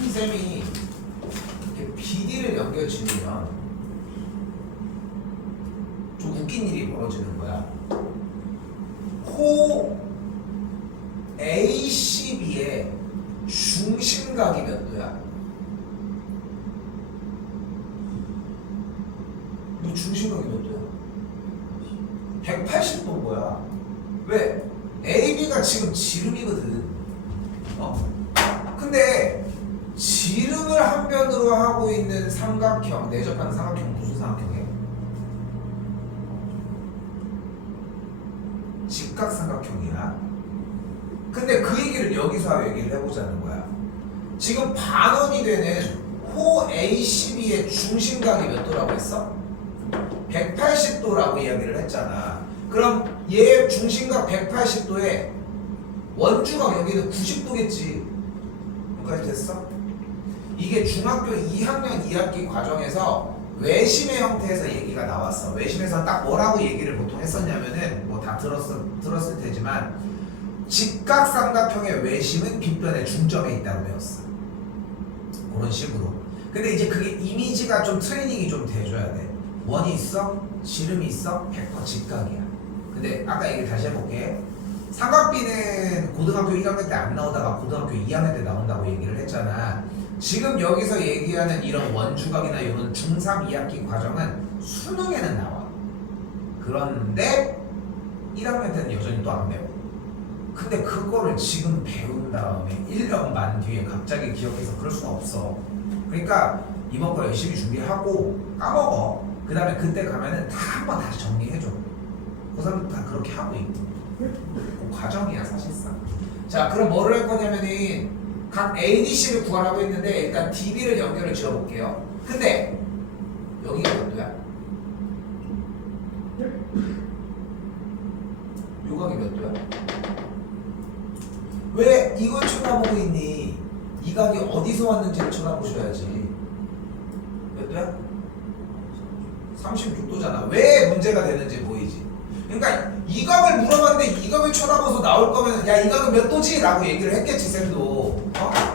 이 쌤이 이렇게 BD를 연결 지으면 좀 웃긴 일이 벌어지는 거야. 호 ACB의 중심각이 몇 도야? 이 중심각이 몇 도야? 180도인 거야. 왜? AB가 지금 지름이거든. 근데 지름을 한 변으로 하고 있는 삼각형, 내접하는 삼각형 무슨 삼각형이에요? 직각삼각형이야. 근데 그 얘기를 여기서 얘기를 해보자는 거야. 지금 반원이 되는 호 ACB의 중심각이 몇 도라고 했어? 180도라고 이야기를 했잖아. 그럼 얘 중심각 180도에 원주각 여기는 90도겠지. 여기까지 됐어? 이게 중학교 2학년 2학기 과정에서 외심의 형태에서 얘기가 나왔어. 외심에서 딱 뭐라고 얘기를 보통 했었냐면은 뭐 다 들었을 테지만 직각삼각형의 외심은 빗변의 중점에 있다고 배웠어. 그런 식으로. 근데 이제 그게 이미지가 좀 트레이닝이 좀 돼줘야 돼. 원이 있어? 지름이 있어? 100% 직각이야. 근데 아까 얘기를 다시 해볼게. 삼각비는 고등학교 1학년 때 안 나오다가 고등학교 2학년 때 나온다고 얘기를 했잖아. 지금 여기서 얘기하는 이런 원주각이나 이런 중3 2학기 과정은 수능에는 나와. 그런데 1학년 때는 여전히 또 안 배워. 근데 그거를 지금 배운 다음에 1년 만 뒤에 갑자기 기억해서 그럴 수가 없어. 그러니까 이번 거 열심히 준비하고 까먹어. 그 다음에 그때 가면은 다 한번 다시 정리해줘. 그 사람들 다 그렇게 하고 있고. 그 과정이야 사실상. 자, 그럼 뭐를 할 거냐면은 각 ADC를 구하라고 했는데 일단 DB를 연결을 지어볼게요. 근데 여기가 몇 도야? 요 각이 몇 도야? 왜 이걸 쳐다보고 있니? 이 각이 어디서 왔는지를 쳐다보셔야지. 몇 도야? 36도잖아. 왜 문제가 되는지 보이지? 그러니까 이 각을 물어봤는데 이 각을 쳐다봐서 나올 거면 야, 이 각은 몇 도지? 라고 얘기를 했겠지 쌤도.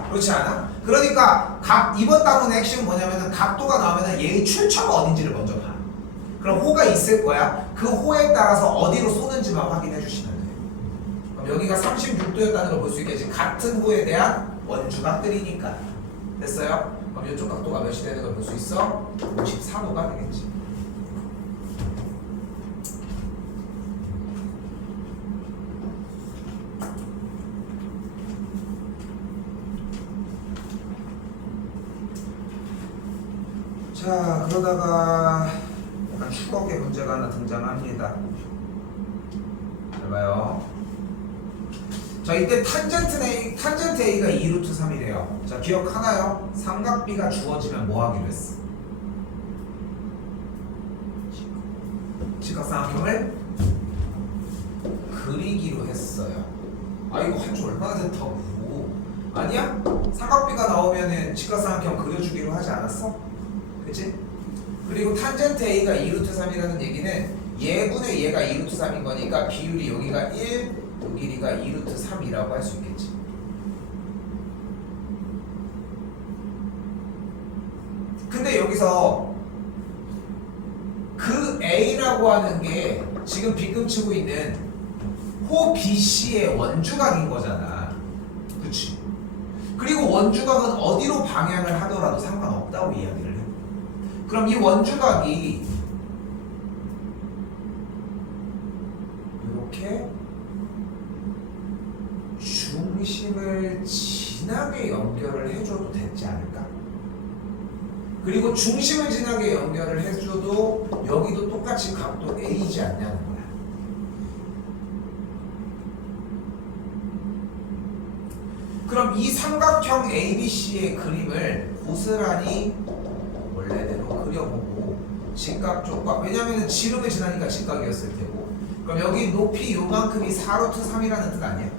그렇지 않아? 그러니까 이번 단원의 핵심은 뭐냐면은 각도가 나오면은 얘의 출처가 어딘지를 먼저 봐. 그럼 호가 있을 거야. 그 호에 따라서 어디로 쏘는지만 확인해 주시면 돼요. 그럼 여기가 36도였다는 걸 볼 수 있겠지. 같은 호에 대한 원주각들이니까. 됐어요? 그럼 이쪽 각도가 몇이 되는 걸 볼 수 있어? 54도가 되겠지. 자, 그러다가 약간 추억의 문제가 하나 등장합니다. 잘 봐요. 자, 이때 탄젠트 A가 2루트 3이래요. 자, 기억하나요? 삼각비가 주어지면 뭐 하기로 했어? 직각삼각형을 그리기로 했어요. 아, 이거 한 지 얼마나 됐다고. 아니야? 삼각비가 나오면은 직각삼각형 그려주기로 하지 않았어? 그치? 그리고 탄젠트 A가 2루트 3이라는 얘기는 얘분의 얘가 2루트 3인 거니까 비율이 여기가 1, 여기 길이가 2루트 3이라고 할 수 있겠지. 근데 여기서 그 A라고 하는 게 지금 빗금치고 있는 호 BC의 원주각인 거잖아. 그치? 그리고 원주각은 어디로 방향을 하더라도 상관없다고 이야기를 해. 그럼 이 원주각이 이렇게 중심을 진하게 연결을 해줘도 되지 않을까? 그리고 중심을 진하게 연결을 해줘도 여기도 똑같이 각도 A이지 않냐는 거야. 그럼 이 삼각형 ABC의 그림을 고스란히 원래대로 그려보고 직각 쪽과, 왜냐면 지름을 지나니까 직각이었을 테고, 그럼 여기 높이 요만큼이 4루트 3이라는 뜻 아니야?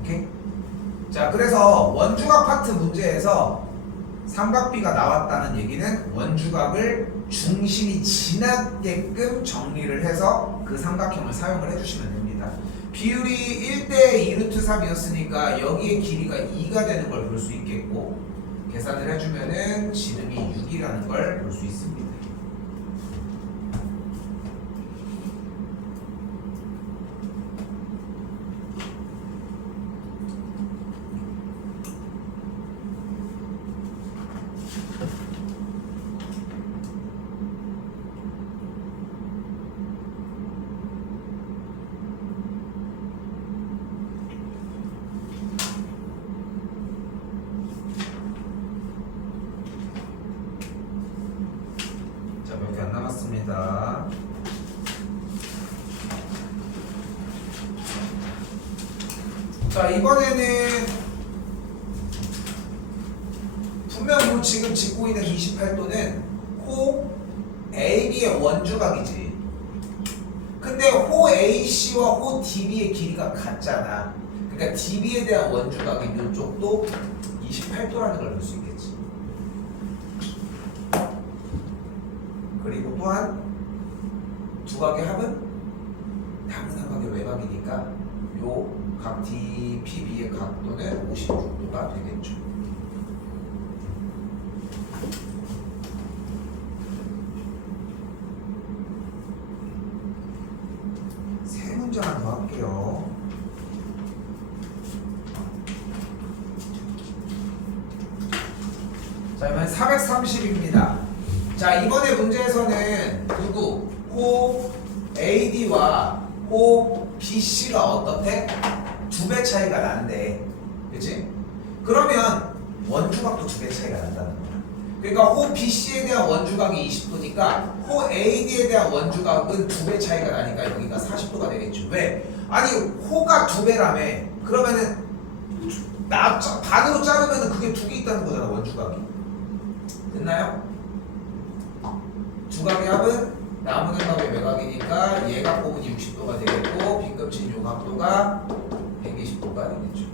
오케이? 자, 그래서 원주각 파트 문제에서 삼각비가 나왔다는 얘기는 원주각을 중심이 지나게끔 정리를 해서 그 삼각형을 사용을 해주시면 됩니다. 비율이 1대 2루트 3이었으니까 여기에 길이가 2가 되는 걸 볼 수 있겠고, 계산을 해주면은 지름이 6이라는 걸 볼 수 있습니다. 몇 개 안 남았습니다. 자, 이번에는 분명 지금 짓고 있는 28도는 호 AB의 원주각이지. 근데 호 AC와 호 DB의 길이가 같잖아. 그러니까 DB에 대한 원주각인 이쪽도 28도라는 걸 볼 수 있겠지. 그리고 또한 두 각의 합은 다른 삼각의 외곽이니까 요 각 DPB의 각도는 56도가 되겠죠. 세 문제만 더 할게요. 자, 이번엔 430입니다. 자, 이번에 문제에서는 누구? 호 AD와 호 BC가 어떻대? 2배 차이가 난대. 그치? 그러면 원주각도 2배 차이가 난다는 거야. 그러니까 호 BC에 대한 원주각이 20도니까 호 AD에 대한 원주각은 2배 차이가 나니까 여기가 40도가 되겠죠. 왜? 아니, 호가 2배라며. 그러면은 반으로 자르면 그게 2개 있다는 거잖아, 원주각이. 됐나요? 두 각의 합은 나무는 각의 외곽이니까 얘가 곱은 60도가 되겠고 빈급진 요 각도가 120도가 되겠죠.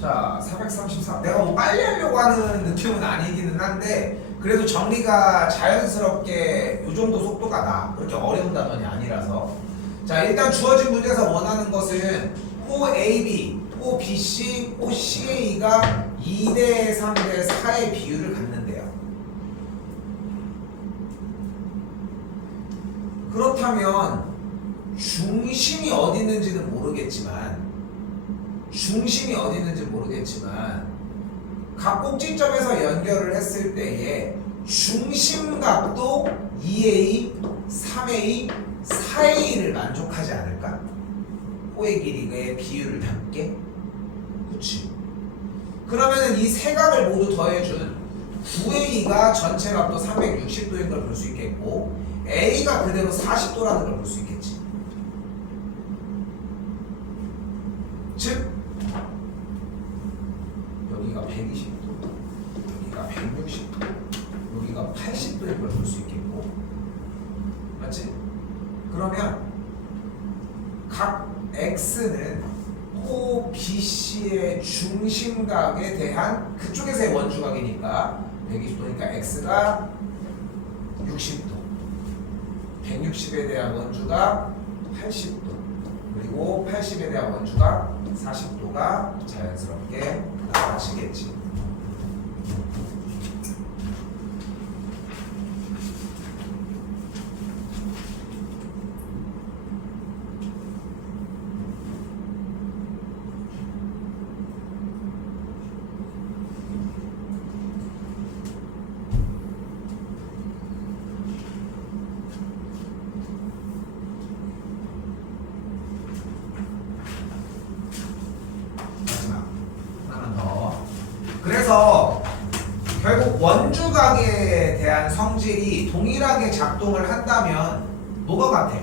자, 434. 내가 뭐 빨리 하려고 하는 느낌은 아니기는 한데 그래도 정리가 자연스럽게 이 정도 속도가 나. 그렇게 어려운 단원이 아니라서. 자, 일단 주어진 문제에서 원하는 것은 호 AB, 호 BC, 호 CA가 2대 3대 4의 비율을 갖는데요. 그렇다면 중심이 어디 있는지는 모르겠지만 각 꼭지점에서 연결을 했을 때에 중심각도 2A, 3A, 4A를 만족하지 않을까? 호의 길이의 비율을 담게? 그치? 그러면은 이 세 각을 모두 더해준 9A가 전체 각도 360도인 걸 볼 수 있겠고 A가 그대로 40도라는 걸 볼 수 있겠지. 즉 여기가 120도, 여기가 160도, 여기가 80도인 걸 볼 수 있겠고, 맞지? 그러면 각 X는 호 BC의 중심각에 대한 그쪽에서의 원주각이니까 120도니까 X가 60도, 160에 대한 원주각 80도, 그리고 80에 대한 원주각 40도가 자연스럽게 나와지겠지. 그래서 대한 성질이 동일하게 작동을 한다면 뭐가 같아?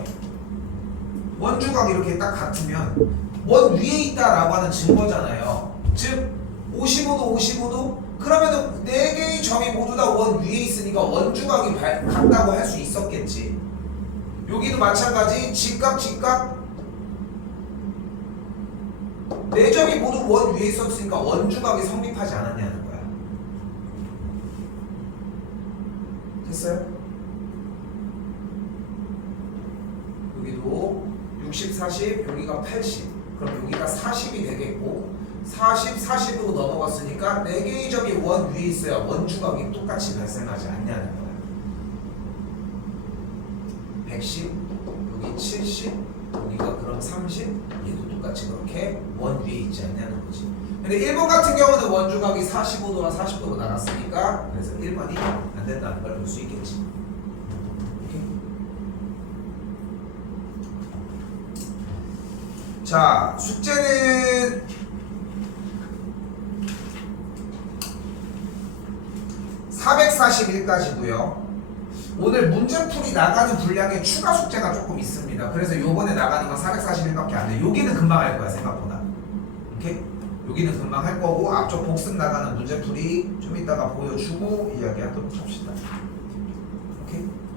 원주각 이렇게 딱 같으면 원 위에 있다라고 하는 증거잖아요. 즉 55도 55도 그러면은 4개의 점이 모두 다 원 위에 있으니까 원주각이 같다고 할 수 있었겠지. 여기도 마찬가지 직각 직각 4점이 모두 원 위에 있었으니까 원주각이 성립하지 않았냐는 거야. 됐어요? 여기도 60, 40, 여기가 80. 그럼 여기가 40이 되겠고 40, 40으로 넘어갔으니까 4개의 점이 원 위에 있어야 원주각이 똑같이 발생하지 않냐는 거야. 110, 여기 70, 여기가 그럼 30, 얘도 똑같이 그렇게 원 위에 있지 않냐는 거지. 근데 1번 같은 경우는 원주각이 45도나 40도로 나갔으니까 그래서 1번이 안 된다는 걸 볼 수 있겠지. 오케이? 자, 숙제는 441까지고요. 오늘 문제풀이 나가는 분량에 추가 숙제가 조금 있습니다. 그래서 요번에 나가는 건 441밖에 안 돼. 여기는 금방 할 거야, 생각보다. 오케이? 여기는 금방 할 거고 앞쪽 복습 나가는 문제풀이 좀 이따가 보여주고 이야기하도록 합시다.